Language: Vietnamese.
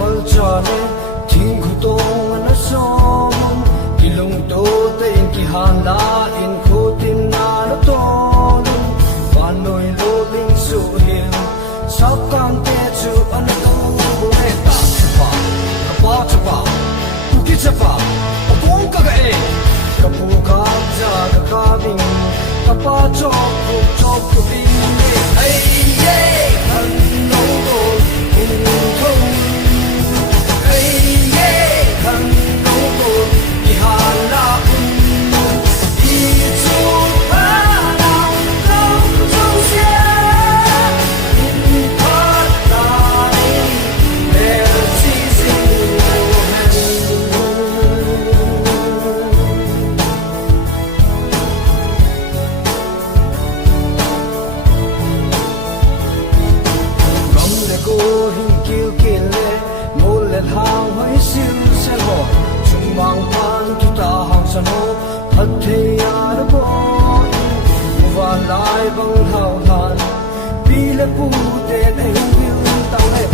mal chane thing khu tong na som kilung to te in ki han la in khu tin na no to van noi lo ling su hill sap kan te chu an to bo ne ta pa ki chapa o bong ka ga e ka pu ka ja ka ding ka pa chok ku bi ai ye han no go in thong ai ye han no go ki ha la i chu pa la lo chu xia in pa ta ni never ceasing hang hai sil se ho chung mang pan tu ta hang san ho phat the ya ra bo wa lai bang hao han pi le pu te nei hu tang le